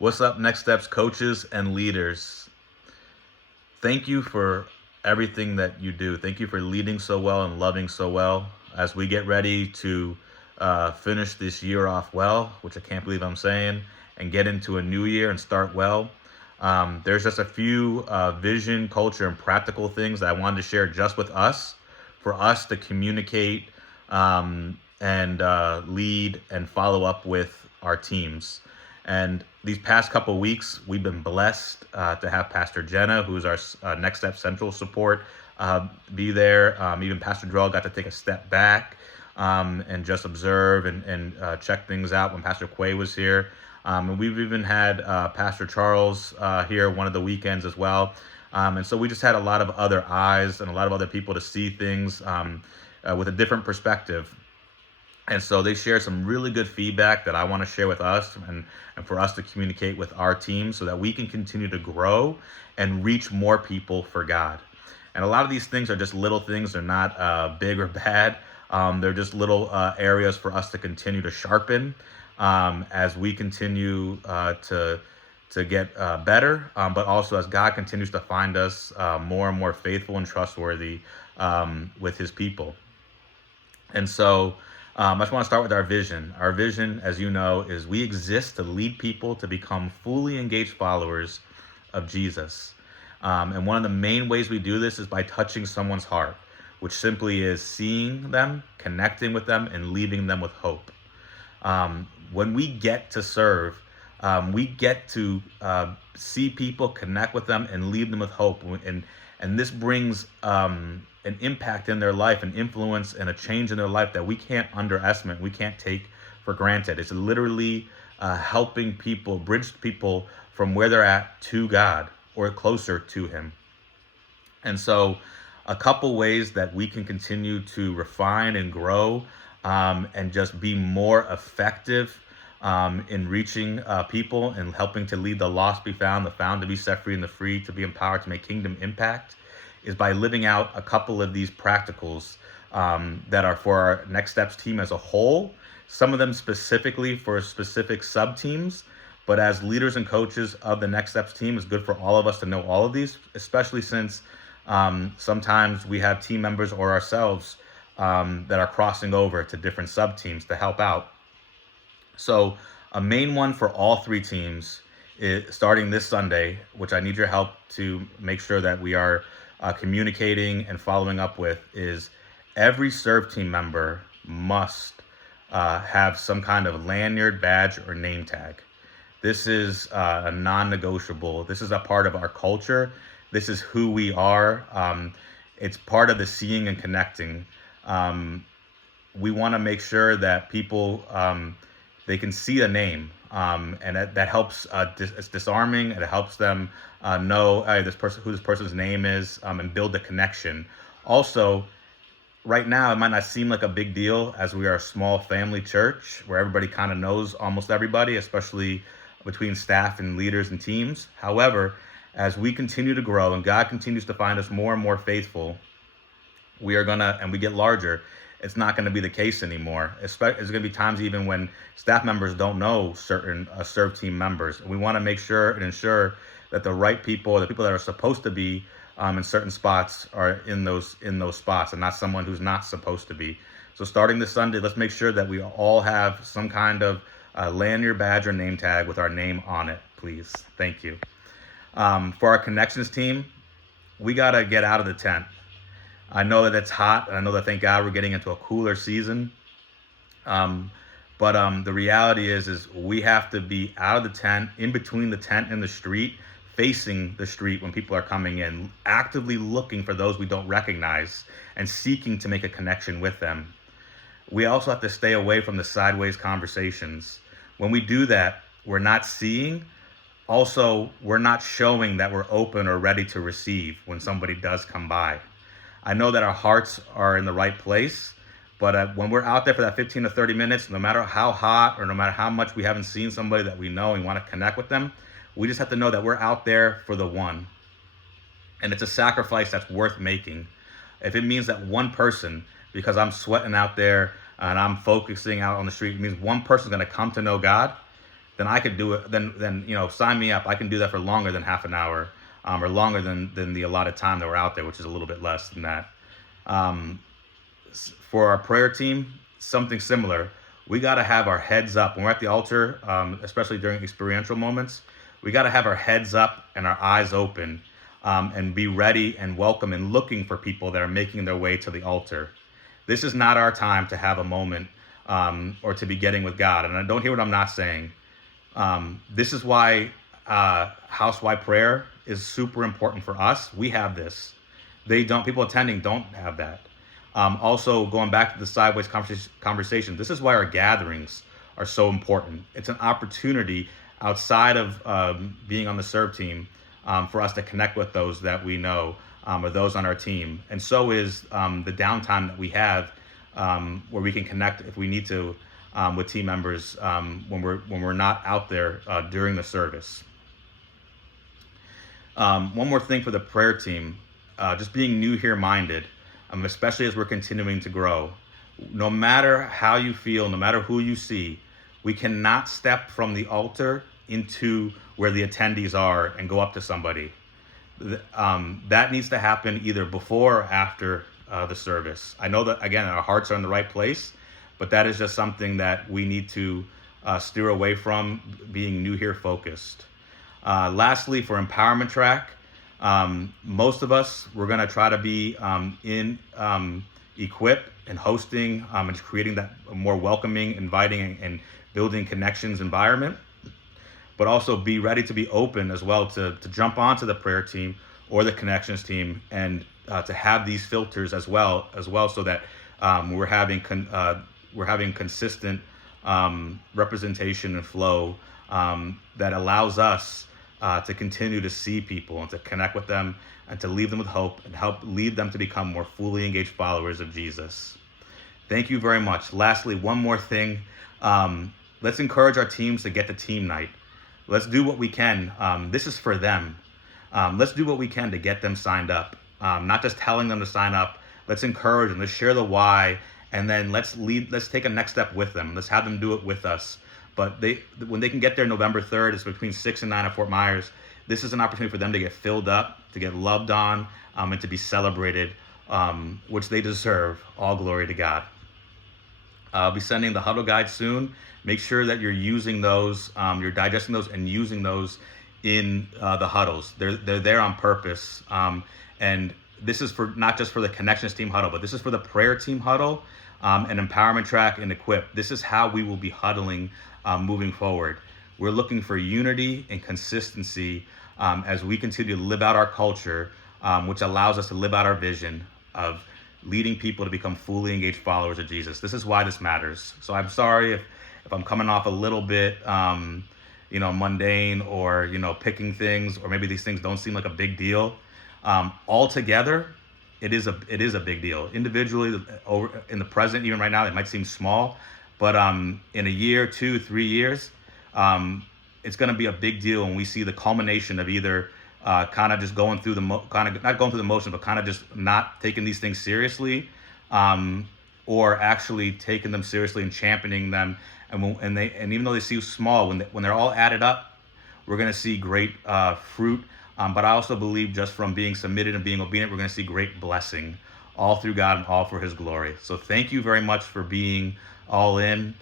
What's up, Next Steps coaches and leaders? Thank you for everything that you do. Thank you for leading so well and loving so well as we get ready to finish this year off well, which I can't believe I'm saying, and get into a new year and start well. There's just a few vision, culture, and practical things that I wanted to share just with us for us to communicate and lead and follow up with our teams. And these past couple of weeks, we've been blessed to have Pastor Jenna, who's our Next Step Central support, be there. Even Pastor Drell got to take a step back and just observe and check things out when Pastor Quay was here. And we've even had Pastor Charles here one of the weekends as well. And so we just had a lot of other eyes and a lot of other people to see things with a different perspective. And so they share some really good feedback that I want to share with us and for us to communicate with our team so that we can continue to grow and reach more people for God. And a lot of these things are just little things. They're not big or bad. They're just little areas for us to continue to sharpen as we continue to get better, but also as God continues to find us more and more faithful and trustworthy with his people. And so I just want to start with our vision. Our vision, as you know, is we exist to lead people to become fully engaged followers of Jesus. And one of the main ways we do this is by touching someone's heart, which simply is seeing them, connecting with them, and leaving them with hope. When we get to serve, we get to see people, connect with them, and leave them with hope. And this brings an impact in their life, an influence, and a change in their life that we can't underestimate, we can't take for granted. It's literally helping people, bridge people from where they're at to God or closer to him. And so a couple ways that we can continue to refine and grow and just be more effective in reaching people and helping to lead the lost be found, the found to be set free, and the free to be empowered to make kingdom impact is by living out a couple of these practicals that are for our Next Steps team as a whole, some of them specifically for specific sub-teams, but as leaders and coaches of the Next Steps team, it's good for all of us to know all of these, especially since sometimes we have team members or ourselves that are crossing over to different sub-teams to help out. So a main one for all three teams is starting this Sunday, which I need your help to make sure that we are communicating and following up with, is every serve team member must have some kind of lanyard, badge, or name tag. This is a non-negotiable. This is a part of our culture. This is who we are. It's part of the seeing and connecting. We want to make sure that people, they can see a name. And that helps. It's disarming, and it helps them know who this person's name is, and build a connection. Also, right now it might not seem like a big deal as we are a small family church where everybody kind of knows almost everybody, especially between staff and leaders and teams. However, as we continue to grow and God continues to find us more and more faithful, and we get larger, it's not going to be the case anymore. There's going to be times even when staff members don't know certain serve team members. We want to make sure and ensure that the right people, the people that are supposed to be in certain spots, are in those spots, and not someone who's not supposed to be. So starting this Sunday, let's make sure that we all have some kind of lanyard, badge, or name tag with our name on it, please. Thank you. For our connections team, we got to get out of the tent. I know that it's hot, and I know that, thank God, we're getting into a cooler season. But the reality is we have to be out of the tent, in between the tent and the street, facing the street when people are coming in, actively looking for those we don't recognize and seeking to make a connection with them. We also have to stay away from the sideways conversations. When we do that, we're not seeing. Also, we're not showing that we're open or ready to receive when somebody does come by. I know that our hearts are in the right place, but when we're out there for that 15 to 30 minutes, no matter how hot or no matter how much we haven't seen somebody that we know and want to connect with them, we just have to know that we're out there for the one. And it's a sacrifice that's worth making. If it means that one person, because I'm sweating out there and I'm focusing out on the street, it means one person's going to come to know God, then I could do it. Then sign me up. I can do that for longer than half an hour, or longer than the allotted time that we're out there, which is a little bit less than that. Um, for our prayer team, something similar. We got to have our heads up when we're at the altar, especially during experiential moments. We got to have our heads up and our eyes open, and be ready and welcome and looking for people that are making their way to the altar. This is not our time to have a moment, or to be getting with God. And I don't hear what I'm not saying. This is why house-wide prayer is super important for us. We have this. They don't. People attending don't have that. Also, going back to the sideways conversation, this is why our gatherings are so important. It's an opportunity outside of being on the serve team, for us to connect with those that we know, or those on our team. And so is the downtime that we have, where we can connect if we need to, with team members, when we're not out there during the service. One more thing for the prayer team, just being new here minded, especially as we're continuing to grow. No matter how you feel, no matter who you see, we cannot step from the altar into where the attendees are and go up to somebody. That needs to happen either before or after the service. I know that, again, our hearts are in the right place, but that is just something that we need to steer away from, being new here focused. Lastly, for empowerment track, most of us, we're going to try to be in equip and hosting, and creating that more welcoming, inviting, and building connections environment, but also be ready to be open as well to jump onto the prayer team or the connections team, and to have these filters as well, so that we're having consistent representation and flow, that allows us to continue to see people and to connect with them and to leave them with hope and help lead them to become more fully engaged followers of Jesus. Thank you very much. Lastly, one more thing. Let's encourage our teams to get to team night. Let's do what we can. This is for them. Let's do what we can to get them signed up. Not just telling them to sign up. Let's encourage them. Let's share the why, and then let's take a next step with them. Let's have them do it with us. But when they can get there November 3rd, it's between 6 and 9 at Fort Myers. This is an opportunity for them to get filled up, to get loved on, and to be celebrated, which they deserve. All glory to God. I'll be sending the huddle guide soon. Make sure that you're using those, you're digesting those and using those in the huddles. They're there on purpose. And this is for not just for the connections team huddle, but this is for the prayer team huddle, and empowerment track and equip. This is how we will be huddling moving forward. We're looking for unity and consistency as we continue to live out our culture, which allows us to live out our vision of leading people to become fully engaged followers of Jesus. This is why this matters. So I'm sorry if I'm coming off a little bit, mundane, or, picking things, or maybe these things don't seem like a big deal. Altogether, it is a big deal. Individually, over in the present, even right now, it might seem small, but in a year, 2, 3 years, it's going to be a big deal when we see the culmination of either kind of just going through not going through the motion, but kind of just not taking these things seriously, or actually taking them seriously and championing them. And even though they seem small, when they're all added up, we're going to see great fruit. But I also believe, just from being submitted and being obedient, we're going to see great blessing, all through God and all for His glory. So thank you very much for being all in.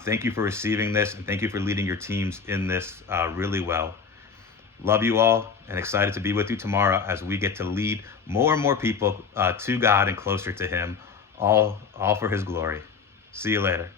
Thank you for receiving this, and thank you for leading your teams in this really well. Love you all, and excited to be with you tomorrow as we get to lead more and more people to God and closer to Him, all for His glory. See you later.